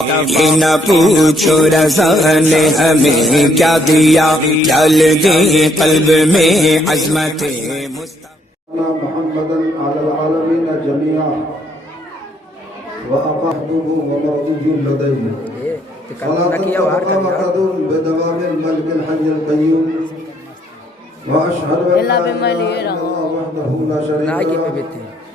न पूछो रज़ा ने हमें क्या दिया, चल दे कल्ब में अज़मत मुहम्मदन अलल आलमीन जमीआ व अक़हदुहु व मरदुहु लदैहि सलातन वक़दुम बिदवामिल मलिकिल हय्यिल क़य्यूम व अशहदु अन ला इलाहा इल्लल्लाह वहदहु ला शरीका लहु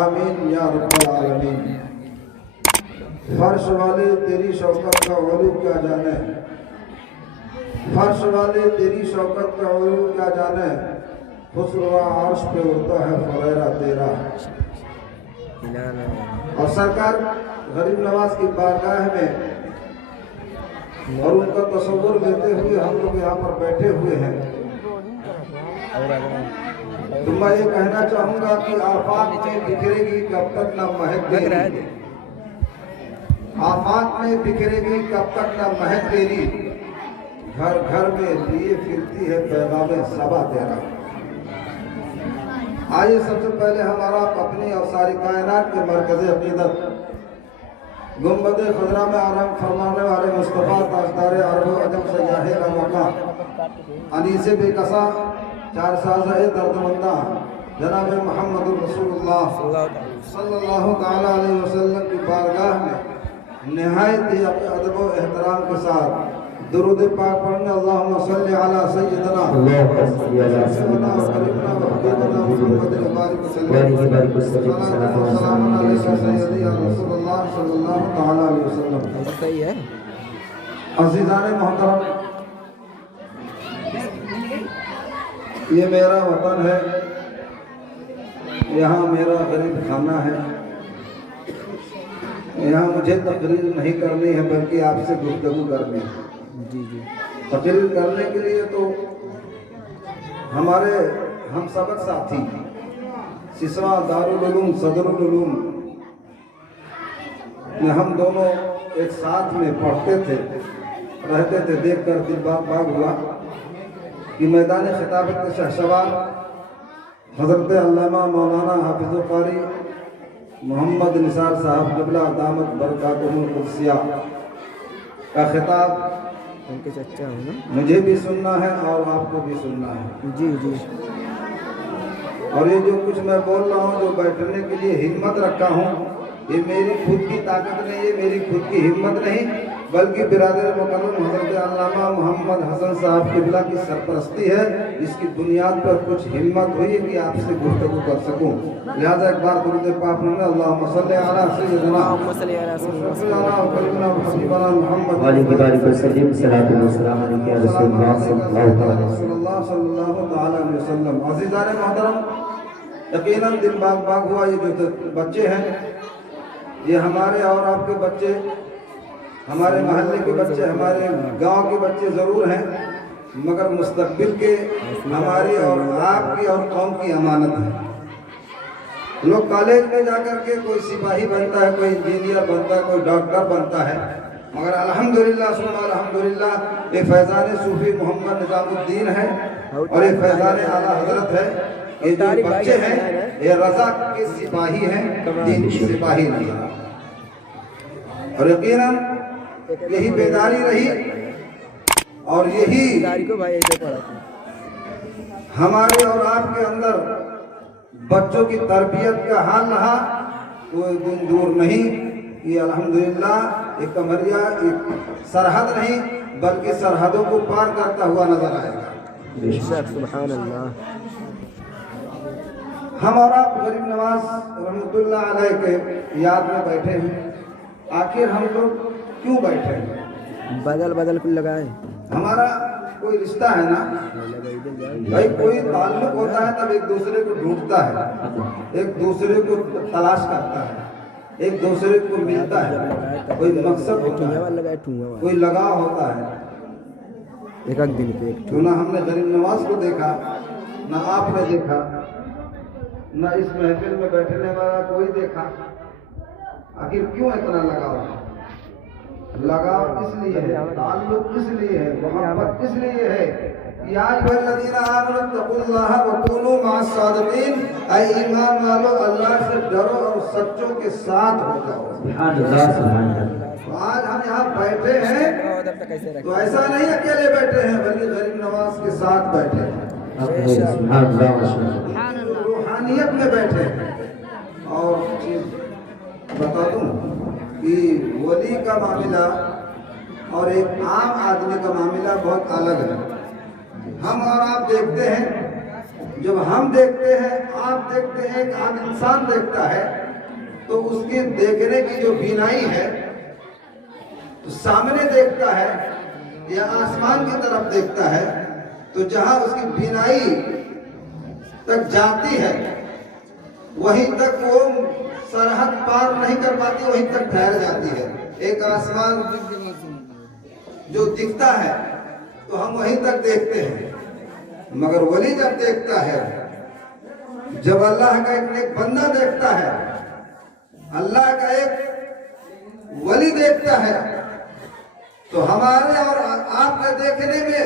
आमीन या रब्बल आलमीन। फर्श वाले तेरी शौकत का उलू क्या जाने, फर्श वाले तेरी शौकत का उलू क्या जाने, खुसरवा अर्श पे उड़ता है फरेरा तेरा। और सरकार गरीब नवाज की बारगाह में और उनका तस्वुर लेते हुए हम लोग यहाँ पर बैठे हुए हैं। तो मैं ये कहना चाहूँगा कि आफाक में बिखरेगी कब तक न महक तेरी, आफाक में बिखरेगी कब तक न महक तेरी, घर घर में लिए फिरती है पैगाम सबा तेरा। आइए सबसे पहले हमारा अपनी और सारी कायनात के मरकज़ अक़ीदत गुंबद खजरा में आराम फरमाने वाले मुस्तफ़ा ताजदार अरब अजम से जाहिर मौका अनीसे बेकसा चार साज़ दर्दमंदा जनाब मोहम्मद रसूलुल्लाह सल्लल्लाहु तआला अलैहि वसल्लम की बारगाह में निहायत ही अपने अदब व एहतराम के साथ दुरूद पाक पढ़ने अल्लाहुम्मा सल्लि अला सय्यिदना सय्यिदना व हबीबना व मुहम्मदिन बारिक वसल्लम सलाम अलैका सय्यदी या रसूलुल्लाह सल्लल्लाहु तआला अलैहि वसल्लम। सही है अज़ीज़ान मोहतरम, ये मेरा वतन है, यहाँ मेरा गरीब खाना है। यहाँ मुझे तकरीर नहीं करनी है बल्कि आपसे गुफ्तगू करनी है। तकरीर करने के लिए तो हमारे हम सबक साथी सिसवा दारुल उलूम सदरुल उलूम में हम दोनों एक साथ में पढ़ते थे रहते थे। देखकर दिल बाग हुआ कि मैदान खिताबत के शहसवार हज़रत अल्लामा मौलाना हाफिज़ुल क़ारी मोहम्मद निसार साहब क़िबला दामत बरकातुहुल क़ुद्सिया का खिताब उनके चच्चा हो ना, मुझे भी सुनना है और आपको भी सुनना है। जी जी। और ये जो कुछ मैं बोल रहा हूँ, जो बैठने के लिए हिम्मत रखा हूँ, ये मेरी खुद की ताकत नहीं है, मेरी खुद की हिम्मत नहीं, बल्कि बिरादर मुकर्रम हज़रत अल्लामा मोहम्मद हसन साहब क़िबला की सरपरस्ती है। इसकी बुनियाद पर कुछ हिम्मत हुई कि आपसे गुफ्तगू कर सकूं। लिहाजा एक बार दुरूद पाक में अल्लाहुम्मा सल्लि अला सय्यिदना सल्लल्लाहु अलैहि वसल्लम। अज़ीज़ान मोहतरम, यकीनन दिल बाग हुआ। ये जो बच्चे हैं ये हमारे और आपके बच्चे, हमारे मोहल्ले के बच्चे, हमारे गांव के बच्चे ज़रूर हैं, मगर मुस्तक़बिल के हमारी और आपकी और कौम की अमानत है। लोग कॉलेज में जाकर के कोई सिपाही बनता है, कोई इंजीनियर बनता है, कोई डॉक्टर बनता है, मगर अल्हम्दुलिल्लाह सुम्मा अल्हम्दुलिल्लाह ये फैज़ान सूफी मोहम्मद निज़ामुद्दीन है और ये फैज़ान आला हज़रत है। ये जो बच्चे हैं ये रज़ा के सिपाही हैं, दीन के सिपाही नहीं। और यकीनन यही बेदारी रही और यही हमारे और आपके अंदर बच्चों की तरबियत का हाल रहा। कोई दिन दूर नहीं, ये अल्हम्दुलिल्लाह एक कमरिया एक सरहद नहीं बल्कि सरहदों को पार करता हुआ नजर आएगा। सुभान अल्लाह। हम और आप गरीब नवाज रहमतुल्लाह अलैह के याद में बैठे हैं। आखिर हम लोग क्यों बैठे हैं? बदल कुल लगाए। हमारा कोई रिश्ता है ना भाई, कोई ताल्लुक होता है तब एक दूसरे को ढूंढता है, एक दूसरे को तलाश करता है। एक दूसरे को मिलता है, कोई मकसद होता है, लगाए ठूंगा वाला कोई लगाव होता है। एक दिन पे एक क्यों ना हमने गरीब नवाज को देखा, ना आपने देखा, ना इस महफिल में बैठने वाला कोई देखा। आखिर क्यों इतना लगाव है? लगाव इसलिए है, ताल्लुक इसलिए है, मोहब्बत इसलिए है। या अय्युहल्लज़ीना आमनू तक़ुल्लाह व कूनू मअस-सादिक़ीन, ऐ ईमान वालों अल्लाह से डरो और सच्चों के साथ हो जाओ। तो आज हम यहाँ बैठे हैं तो ऐसा नहीं अकेले बैठे हैं, बल्कि गरीब नवाज के साथ बैठे हैं, रूहानियत में बैठे हैं। और चीज बता दूं कि वली का मामला और एक आम आदमी का मामला बहुत अलग है। हम और आप देखते हैं, जब हम देखते हैं, आप देखते हैं, एक आम इंसान देखता है तो उसकी देखने की जो बीनाई है, तो सामने देखता है या आसमान की तरफ देखता है, तो जहां उसकी बीनाई तक जाती है वहीं तक वो सरहद पार नहीं कर पाती, वहीं तक ठहर जाती है। एक आसमान जो दिखता है तो हम वहीं तक देखते हैं, मगर वली जब देखता है, जब अल्लाह का एक बंदा देखता है, अल्लाह का एक वली देखता है, तो हमारे और आपके देखने में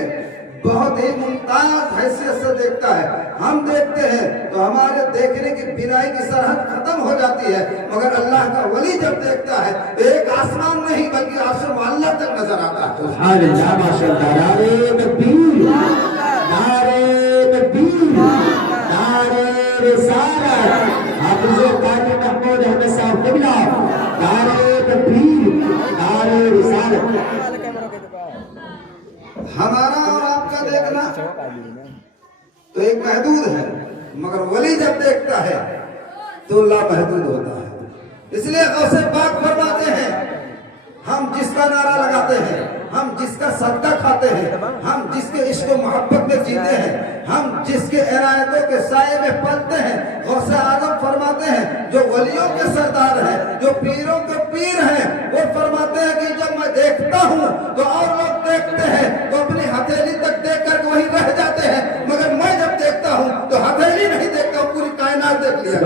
बहुत ही मुमताज हैसियत से देखता है। हम देखते हैं तो हमारे देखने की बिनाई की सरहद खत्म हो जाती है, मगर अल्लाह का वली जब देखता है तो एक आसमान नहीं बल्कि अर्श मुअल्ला तक नजर आता है। नारे तकबीर, नारे तकबीर, नारे रिसालत, हाफिज़ क़ादी महमूद अहमद साहब क़िबला, नारे तकबीर, नारे रिसालत। हमारा और आपका देखना तो एक महदूद है, मगर वली जब देखता है तो लामहदूद होता है। इसलिए गौसे पाक फरमाते हैं, हम जिसका नारा लगाते हैं, हम जिसका सदका खाते हैं, हम जिसके इश्क व मोहब्बत में जीते हैं, हम जिसके इनायतों के साये में पलते हैं, गौसे आजम फरमाते हैं, जो वलियों के सरदार हैं, जो पीरों के पीर हैं, वो फरमाते हैं कि जब मैं देखता हूँ तो और लोग देखते हैं तो अपनी हथेली तक देख कर वहीं रह जाते हैं, मगर मैं जब देखता हूँ तो हथेली नहीं देखता हूँ, पूरी कायनात देख लिया।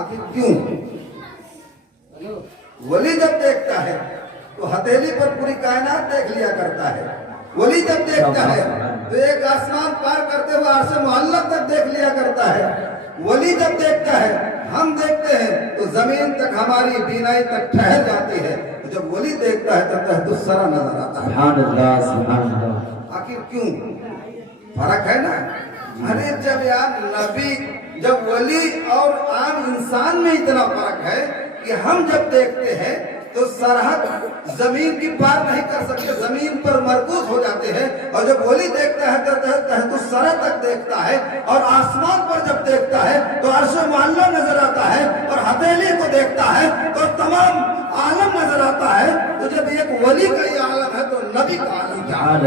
आखिर क्यों? वली जब देखता है तो हथेली पर पूरी कायनात देख लिया करता है। वली जब देखता है तो एक आसमान पार करते हुए अर्श मुअल्ला तक देख लिया करता है। वली जब देखता है, हम देखते हैं तो जमीन तक हमारी बीनाई तक ठहर जाती है। तो जब वली देखता है तब तहदुस सरा नजर आता है। आखिर क्यों? फर्क है ना। अरे जब यार नबी, जब वली और आम इंसान में इतना फर्क है कि हम जब देखते हैं तो सरहद जमीन की पार नहीं कर सकते, जमीन पर मरकूज हो जाते हैं। और जब वली देखता है तो सरा तक देखता है, और आसमान पर जब देखता है तो अर्श मुअल्ला नजर आता है, और हथेली को देखता है तो तमाम आलम नजर आता है। तो जब एक वली का ये आलम है तो नबी का आलम क्या है?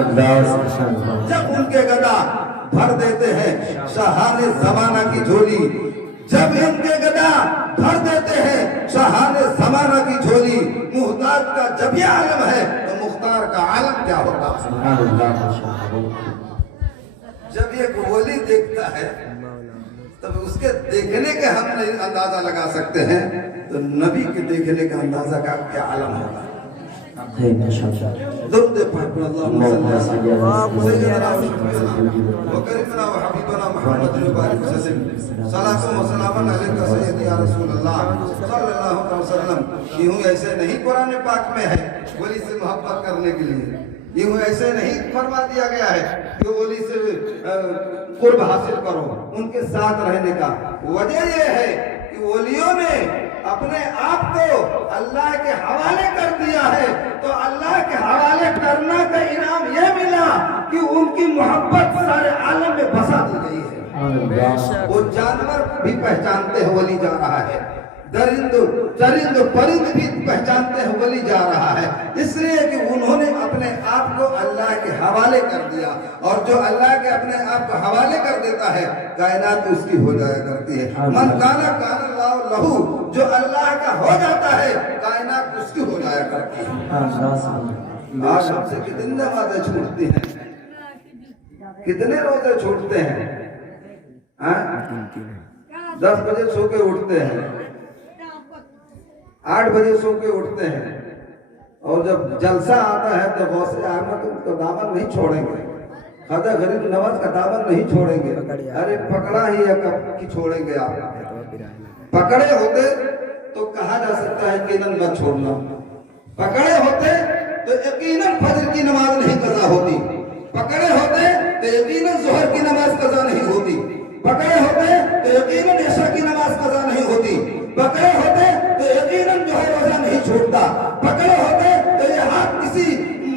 जब उनके गदा भर देते हैं शहाने जमाना की झोली, जब इनके गदा भर देते हैं शहाने जमाना की झोली, मुहताज का जब ये आलम है तो मुख्तार का आलम क्या होगा? जब ये वली देखता है तब उसके देखने के हम नहीं अंदाजा लगा सकते हैं, तो नबी के देखने का अंदाजा का क्या आलम होगा? दरूद पाक पर अल्लाहुम्मा सल्ली अला सय्यिदना व करीमना व हबीबना मुहम्मद व बारिक वसल्लम, सलातो व सलामन अलैका सय्यदी या रसूल अल्लाह सल्लल्लाहु अलैहि वसल्लम। यूं ऐसे नहीं कुरान पाक में है वली से मोहब्बत करने के लिए, यूं ऐसे नहीं फरमा दिया गया है कि वली से कुर्ब हासिल करो, उनके साथ रहने का। वजह यह है कि वलियों ने अपने आप को अल्लाह के हवाले कर दिया है, तो अल्लाह के हवाले करना का इनाम यह मिला कि उनकी मोहब्बत सारे आलम में बसा दी गई है। वो जानवर भी पहचानते हैं वली जा रहा है, चरिंद परिंद भी पहचानते हैं वली जा रहा है, इसलिए कि उन्होंने अपने आप को अल्लाह के हवाले कर दिया, और जो अल्लाह के अपने आप को हवाले कर देता है कायनात उसकी हो जाया करती है। मन काना काना लहू, जो अल्लाह का हो जाता है कायनात उसकी हो जाया करती है। आज हमसे कितनी नमाजें छूटती हैं, कितने रोजे छूटते हैं? 10 बजे सो के उठते हैं, 8 बजे सो के उठते हैं, और जब जलसा आता है तो गौसे आमद उनका दामन नहीं छोड़ेंगे, खादा गरीब नवाज का दामन नहीं छोड़ेंगे। अरे पकड़ा ही है कब की छोड़ेंगे आप? पकड़े होते तो कहा जा सकता है यकीनन मत छोड़ना, पकड़े होते तो यकीनन फजर की नमाज नहीं कज़ा होती, पकड़े होते तो यकीनन ज़ोहर की नमाज कज़ा नहीं होती, पकड़े होते तो यकीनन इशा की नमाज कज़ा नहीं होती, पकड़े होते तो यकीनन जो है रोजा नहीं छूटता, पकड़े होते तो ये हाथ किसी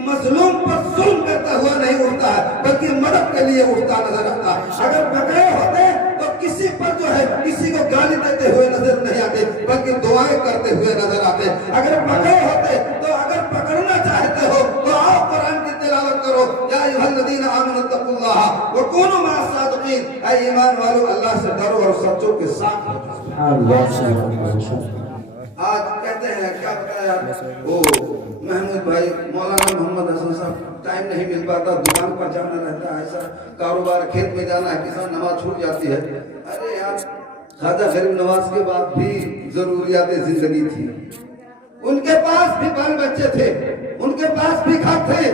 मजलूम पर जुल्म करता हुआ नहीं उठता है बल्कि मदद के लिए उठता नजर आता। अगर पकड़े होते तो किसी पर जो है किसी को गाली देते हुए नजर नहीं आते बल्कि दुआएं करते हुए नजर आते। अगर पकड़े होते तो अगर पकड़ना चाहते हो तो आओ कुरान की तिलावत करो, या अय्युहल्लज़ीना आमनू तक़ुल्लाह व कूनू मअस सादिक़ीन, ऐ ईमान वालों अल्लाह से डरो और सच्चों के साथ हो। आज कहते हैं क्या बताया वो महमूद भाई, मौलाना मोहम्मद हसन साहब, टाइम नहीं मिल पाता, दुकान पर जाना रहता है, ऐसा कारोबार, खेत में जाना है, किसान नमाज छूट जाती है। अरे यार, ख्वाजा गरीब नवाज के बाद भी जरूरियात जिंदगी थी, उनके पास भी बाल बच्चे थे, उनके पास भी घर थे,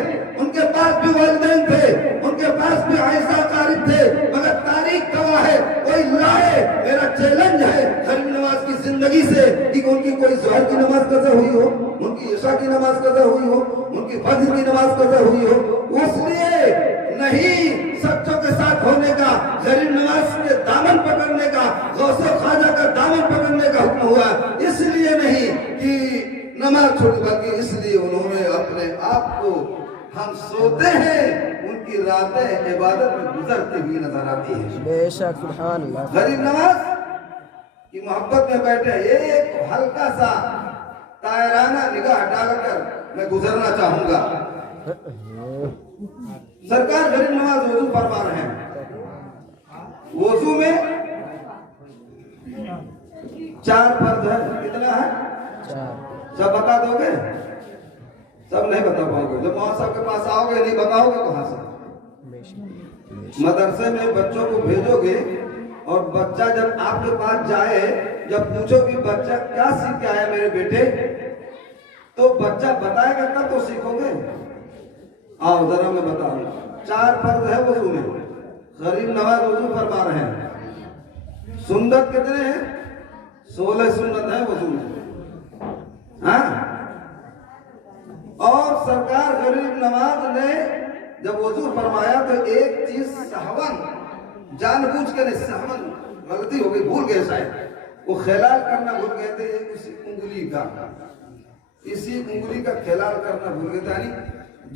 उनके पास भी वालिदैन थे, उनके पास भी आयशा कारिब थे, मगर तारीख गवाह है कोई लाए। मेरा चैलेंज है गरीब नवाज की जिंदगी से कि उनकी कोई ज़ोहर की नमाज कज़ा हुई हो, उनकी इशा की नमाज कज़ा हुई हो, उनकी फजर की नमाज कज़ा हुई हो। इसलिए नहीं सच्चों के साथ होने का, गरीब नवाज के दामन पकड़ने का, गौसे ख्वाजा का दामन पकड़ने का हुक्म हुआ, इसलिए नहीं कि नमाज छूट, बल्कि इसलिए उन्होंने अपने आप को, हम सोते हैं उनकी रातें इबादत में गुजरती हुई नजर आती है। बेशक सुभान अल्लाह। गरीब नवाज की मोहब्बत में बैठे एक हल्का सा तायराना निगाह डालकर मैं गुजरना चाहूंगा। सरकार गरीब नवाज वजू फरमा रहे हैं, वजू में 4 फर्ज है, कितना है? 4। सब बता दोगे? सब नहीं बता पाओगे, जब मौलाना साहब के पास आओगे नहीं बताओगे कहां से? मदरसे में बच्चों को भेजोगे और बच्चा जब आपके पास जाए, जब पूछो कि बच्चा क्या सीख के आया मेरे बेटे, तो बच्चा बताएगा तब तो सीखोगे। आओ जरा मैं बताऊंगा। 4 फर्ज है वजू में, गरीब नवाज वजू फरमा रहे हैं। सुन्नत कितने हैं? 16 सुन्नत है वजू में। हाँ, और सरकार गरीब नवाज ने जब वजू फरमाया तो एक चीज सहवन, जानबूझ के नहीं, सहवन गलती हो गई, भूल गए शायद, वो खिलाल करना भूल गए थे, इसी उंगली का खिलाल करना भूल गए थे। यानी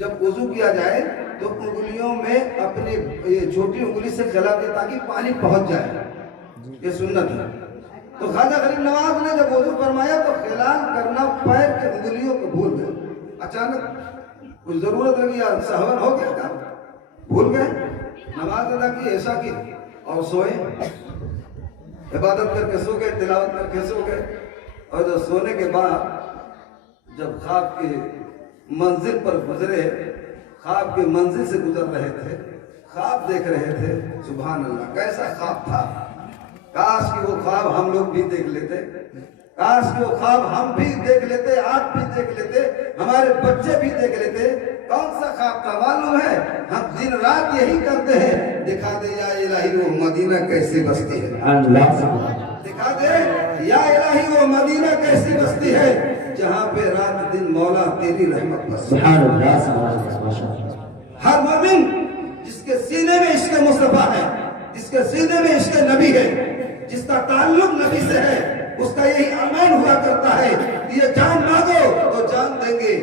जब वजू किया जाए तो उंगलियों में अपनी ये छोटी उंगली से खिलाल दे ताकि पानी पहुंच जाए, ये सुन्नत है। तो ख्वाजा गरीब नवाज ने जब वजू फरमाया तो खिलाल करना पैर के उंगलियों को भूल गए। अचानक कुछ जरूरत लगी या सहवन हो गया, क्या भूल गए, नमाज अदा की, ऐसा की और सोए, इबादत करके सो गए, तिलावत करके सो गए। और जब सोने के बाद जब ख्वाब की मंजिल पर गुजरे, ख्वाब की मंजिल से गुजर रहे थे, ख्वाब देख रहे थे, सुभान अल्लाह कैसा ख्वाब था। काश कि वो ख्वाब हम लोग भी देख लेते, काश कि वो ख्वाब हम भी देख लेते, आप भी देख लेते, हमारे बच्चे भी देख लेते। कौन सा ख्वाब था मालूम है? हम दिन रात यही करते हैं, दिखा दे या इलाही वो मदीना कैसी बस्ती है, दिखा दे या इलाही वो मदीना कैसी बस्ती है जहाँ पे रात दिन मौला तेरी रहमत बरसे। हर मोमिन जिसके सीने में इश्क़ मुस्तफा है, जिसके सीने में इश्क़ नबी है, जिसका ताल्लुक नबी से है, उसका यही अरमान हुआ करता है कि ये जान मांगो तो जान देंगे,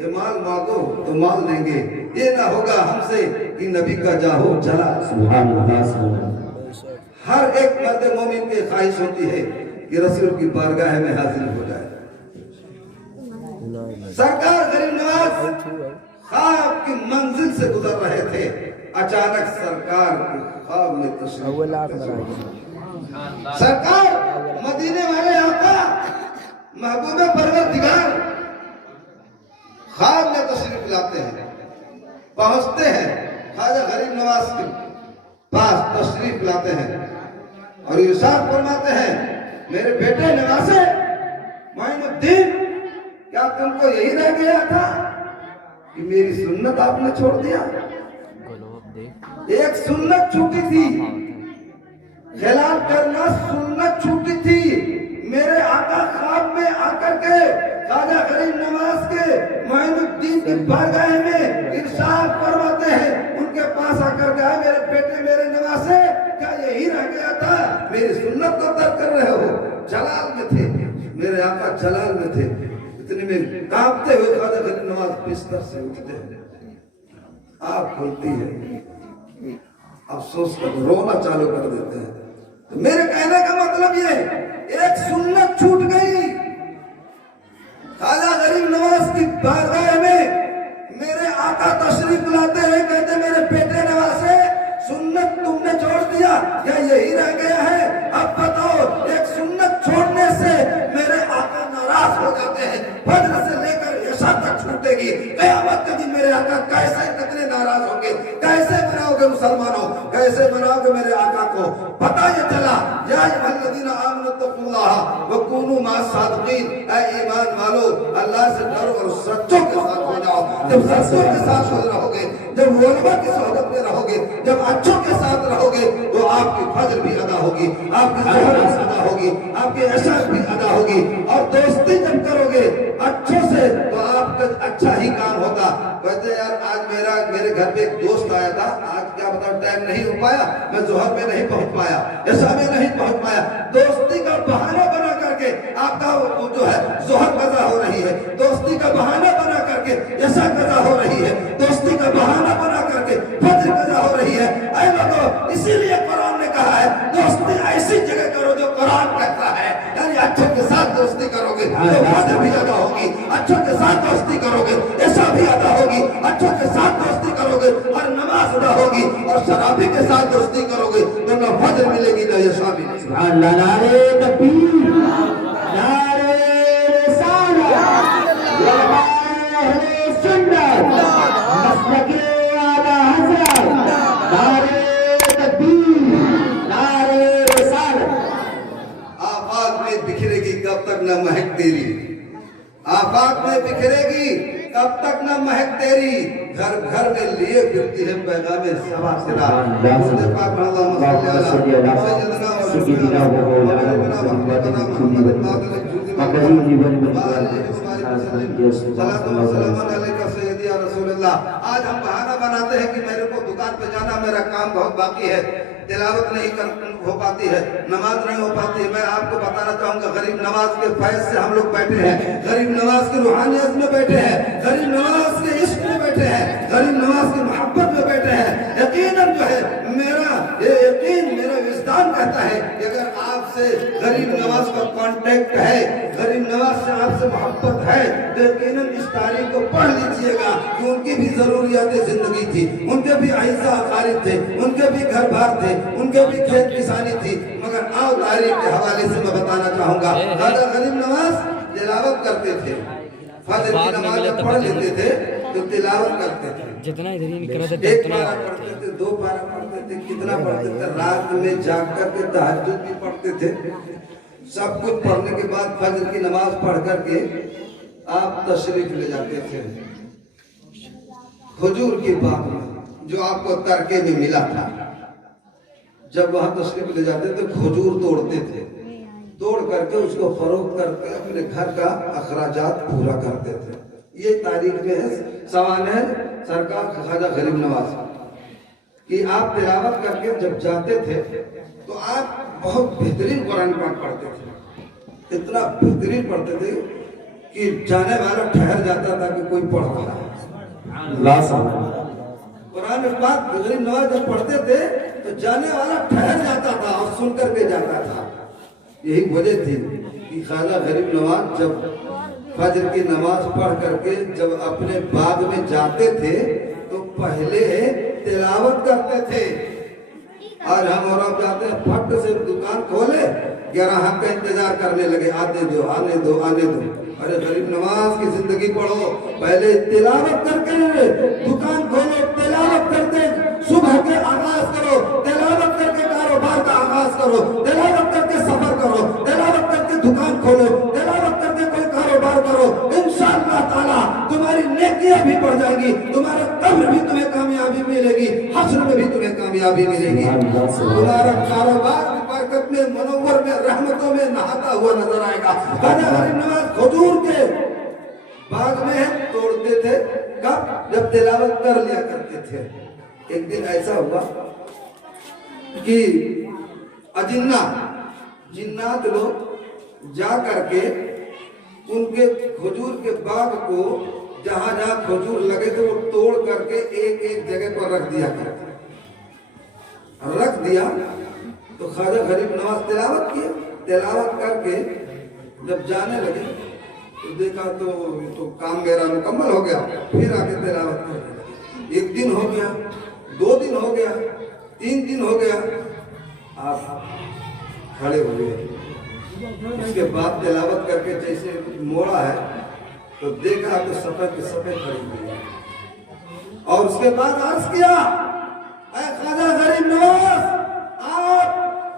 ये माल मांगो तो माल देंगे। ये ना होगा हमसे कि नबी का जाहो चला। हर एक मर्द मोमिन की ख्वाहिश होती है कि रसूल की बारगाह में हाजिर हो जाए। सरकार गरीब नवाज ख्वाब की मंजिल से गुजर रहे थे, अचानक सरकार के ख्वाब में तशरीफ लाते हैं। सरकार मदीने वाले आका महबूब परवरदिगार ख्वाब में तशरीफ लाते हैं, पहुंचते हैं ख्वाजा गरीब नवाज के पास तशरीफ लाते हैं और इरशाद फरमाते हैं, मेरे बेटे नवासे मोइनुद्दीन, क्या तुमको यही रह गया था कि मेरी सुन्नत आपने छोड़ दिया? एक सुन्नत छूटी थी, खिलाफ करना सुन्नत छूटी थी। मेरे आका ख्वाब में आकर के ख्वाजा गरीब नवाज के मोइनुद्दीन की बारगाह में इरशाद फरमाते हैं, उनके पास आकर कहा, मेरे बेटे मेरे नवासे, क्या यही रह गया था? मेरी सुन्नत को तर्क कर रहे हो? जलाल में थे मेरे आका, जलाल में थे। इतने में कांपते हुए ख्वाजा गरीब नवाज बिस्तर से उठते हैं, आँख खुलती है, अफसोस कर रोना चालू कर देते हैं। तो मेरे कहने का मतलब ये, एक सुन्नत छूट गई। ख्वाजा गरीब नवाज की बारगाह में मेरे आका तशरीफ लाते हैं, कहते मेरे बेटे नवासे, सुन्नत तुमने छोड़ दिया, क्या यही रह गया है? अब बताओ, एक सुन्नत छोड़ने से मेरे आका नाराज हो जाते हैं, फज्र से लेकर इशा तक छूटेगी, क़यामत के दिन मेरे आका कैसे कितने नाराज होंगे? कैसे मनाओगे मुसलमानों, कैसे मनाओगे मेरे आका को? पता ये चला, या अय्युहल्लज़ीना आमनु तक़ुल्लाह व कूनू मअस-सादिक़ीन, ऐ ईमान वालो, अल्लाह से डरो और सच्चों के साथ हो जाओ। जब सच्चों के साथ रहोगे, जब उलमा की सोहबत में रहोगे, जब अच्छों के साथ रहोगे, तो आपकी फज्र भी अदा होगी, आपकी ज़ोहर भी अदा होगी, आपकी इशा भी अदा होगी। और दोस्ती जब करोगे अच्छों से, तो आपका अच्छा ही काम होगा। कहते यार, आज मेरे घर पे एक दोस्त आया था, आज क्या बताऊं, टाइम नहीं हो पाया, मैं ज़ोहर में नहीं पहुंच पाया, इशा में नहीं पहुंच पाया। दोस्ती का बहाना बना करके आपका वो जो है ज़ोहर कज़ा हो रही है, दोस्ती का बहाना बना करके इशा कज़ा हो रही है, दोस्ती का बहाना बना करके फज्र कज़ा हो रही है। ऐ लोगों, इसीलिए कुरान ने कहा है, दोस्ती ऐसी जगह करो जो कुरान कहता है, यानी अच्छों के साथ दोस्ती करोगे तो फज्र भी अदा होगी, अच्छों के साथ दोस्ती करोगे इशा भी अदा होगी, अच्छों के साथ दोस्ती करोगे और नमाज अदा होगी, और शराबी के साथ दोस्ती करोगे तो न फज्र मिलेगी न इशा मिलेगी। नारे तकबीर, नारे रिसालत, नारे सुन्नत, मसलके आला हज़रत, नारे तकबीर, नारे रिसालत। आफाक में बिखरेगी कब तक न महक तेरी, आफाक में बिखरेगी कब तक न महक तेरी, घर घर में लिए फिरती है पैगाम सबा सिरा। मुझे पाक अल्लाह सल्लल्लाहु अलैहि वसल्लम। आज हम बहाना बनाते हैं कि मेरे को दुकान पे जाना, मेरा काम बहुत बाकी है, तिलावत नहीं हो पाती है, नमाज नहीं हो पाती है। मैं आपको बताना चाहूंगा, गरीब नवाज के फैज से हम लोग बैठे हैं, गरीब नवाज की रूहानियत में बैठे हैं, गरीब नवाज के इश्क में बैठे हैं, गरीब नवाज की मोहब्बत में बैठे हैं। यकीनन जो है मेरा ये यकीन, मेरा विजदान कहता है कि अगर आपसे गरीब नवाज का कांटेक्ट है, गरीब नवाज से आपसे मोहब्बत है, तो यकीनन इस तारीख को पढ़ लीजिएगा कि उनकी भी जरूरियात जिंदगी थी, उनके भी अहिजा अकारिब थे, उनके भी घर बार थे, उनके भी खेत किसानी थी। मगर आओ तारीख के हवाले से मैं बताना चाहूंगा, ख्वाजा गरीब नवाज तिलावत करते थे, फजर की नमाज जब पढ़ लेते थे तो तिलावत करते थे, जितना इधर ही निकला था एक पारा पढ़ते थे, दो पारा पढ़ते थे, कितना पढ़ते थे, रात में जाग करके तहज्जुद भी पढ़ते थे। सब कुछ पढ़ने के बाद फजर की नमाज पढ़ करके आप तशरीफ ले जाते थे हुजूर की बात में, जो आपको तरके में मिला था। जब वहां तशरीफ ले जाते तो खजूर तोड़ते थे, तोड़ करके उसको फरोख्त करके अपने घर का अखराजात पूरा करते थे। ये तारीख में है, सवाल है सरकार ख्वाजा गरीब नवाज कि आप तिलावत करके जब जाते थे तो आप बहुत बेहतरीन कुरान पाक पढ़ते थे, इतना बेहतरीन पढ़ते थे कि जाने वाला ठहर जाता था कि कोई पढ़ रहा है। कुरान पाक गरीब नवाज जब पढ़ते थे तो जाने वाला ठहर जाता था और सुनकर के जाता था। यही वजह थी कि ख्वाजा गरीब नवाज जब फजर की नमाज पढ़ करके जब अपने बाग में जाते थे तो पहले तिलावत करते थे। और हम और आप जाते हैं फट से दुकान खोले, ग्राहक का इंतजार करने लगे, आने दो आने दो आने दो। अरे गरीब नवाज की जिंदगी पढ़ो, पहले तिलावत करके दुकान खोलो, तिलावत करके सुबह के आगाज करो, तिलावत करके कारोबार का आगाज करो, तिलावत करके सफर करो, तिलावत करके दुकान खोलो, तिलावत करके कोई कारोबार करो। इंशाअल्लाह ताला तुम्हारी नेकियां भी बढ़ जाएगी, तुम्हारा कब्र भी तुम्हें कामयाबी मिलेगी, हश्र में भी तुम्हें कामयाबी मिलेगी। तुम्हारा कारोबार की बरकत में, मनोवर में, रहमतों में नहाता हुआ नजर आएगा। ख्वाजा गरीब नवाज खजूर के बाग में तोड़ते थे, कब? जब तिलावत कर लिया करते थे। एक दिन ऐसा हुआ कि अजिन्ना जिन्नात लोग जा करके उनके खजूर के बाग को जहां जहां खजूर लगे थे वो तोड़ करके एक एक जगह पर रख दिया करते, रख दिया। तो ख्वाजा गरीब नवाज तिलावत किया, तिलावत करके जब जाने लगे तो देखा तो काम मेरा मुकम्मल हो गया। फिर आके तिलावत करने लगे। एक दिन हो गया, 2 दिन हो गया, 3 दिन हो गया, आप खड़े हो गए। उसके बाद तिलावत करके जैसे मोड़ा है तो देखा तो सफेद के सफेद खड़ी हुई है। और उसके बाद अर्ज किया, ऐ ख्वाजा गरीब नवाज, आप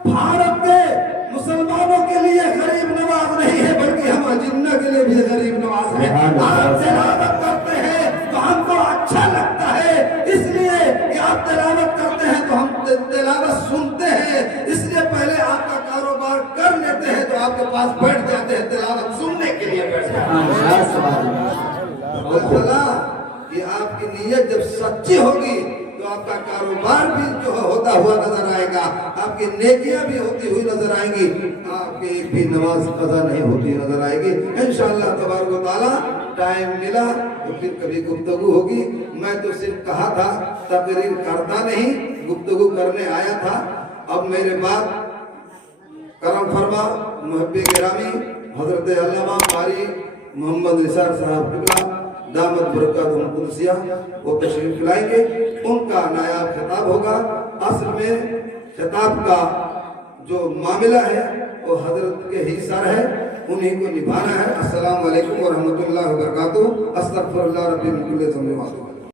भारत के मुसलमानों के लिए गरीब नवाज नहीं है, बल्कि हम अजिन्ना के लिए भी गरीब नवाज है। आप तिलावत करते हैं तो हमको अच्छा लगता है, इसलिए कि आप तिलावत करते हैं तो हम तिलावत सुनते हैं, इसलिए पहले आपका कारोबार कर लेते हैं तो आपके पास बैठ जाते हैं, तिलावत सुनने के लिए बैठ जाते हैं। कि आपकी नीयत जब सच्ची होगी तो आपका कारोबार भी जो होता हुआ नजर आएगा, आपकी नेकियां भी होती हुई नजर आएंगी, आपकी एक भी नमाज कज़ा नहीं होती नजर आएगी। इंशाअल्लाह तबारक व तआला टाइम मिला तो फिर कभी गुफ्तगू होगी। मैं तो सिर्फ कहा था, तकरीर करता नहीं, गुफ्तगू करने आया था। अब मेरे बाद करम फरमा मुहब्बे गिरामी हजरत अल्लामा कारी मोहम्मद निसार साहब किबला दामत बरकतुहुम कुदसिया वो तशरीफ लाएंगे, उनका नायाब खिताब होगा। असल में खिताब का जो मामला है वो हजरत के ही सर है, उन्हीं को निभाना है। अस्सलाम वालेकुम व रहमतुल्लाहि व बरकातुहू। अस्तगफिरुल्लाह रब्बी मिन कुल्ली ज़ंबिन व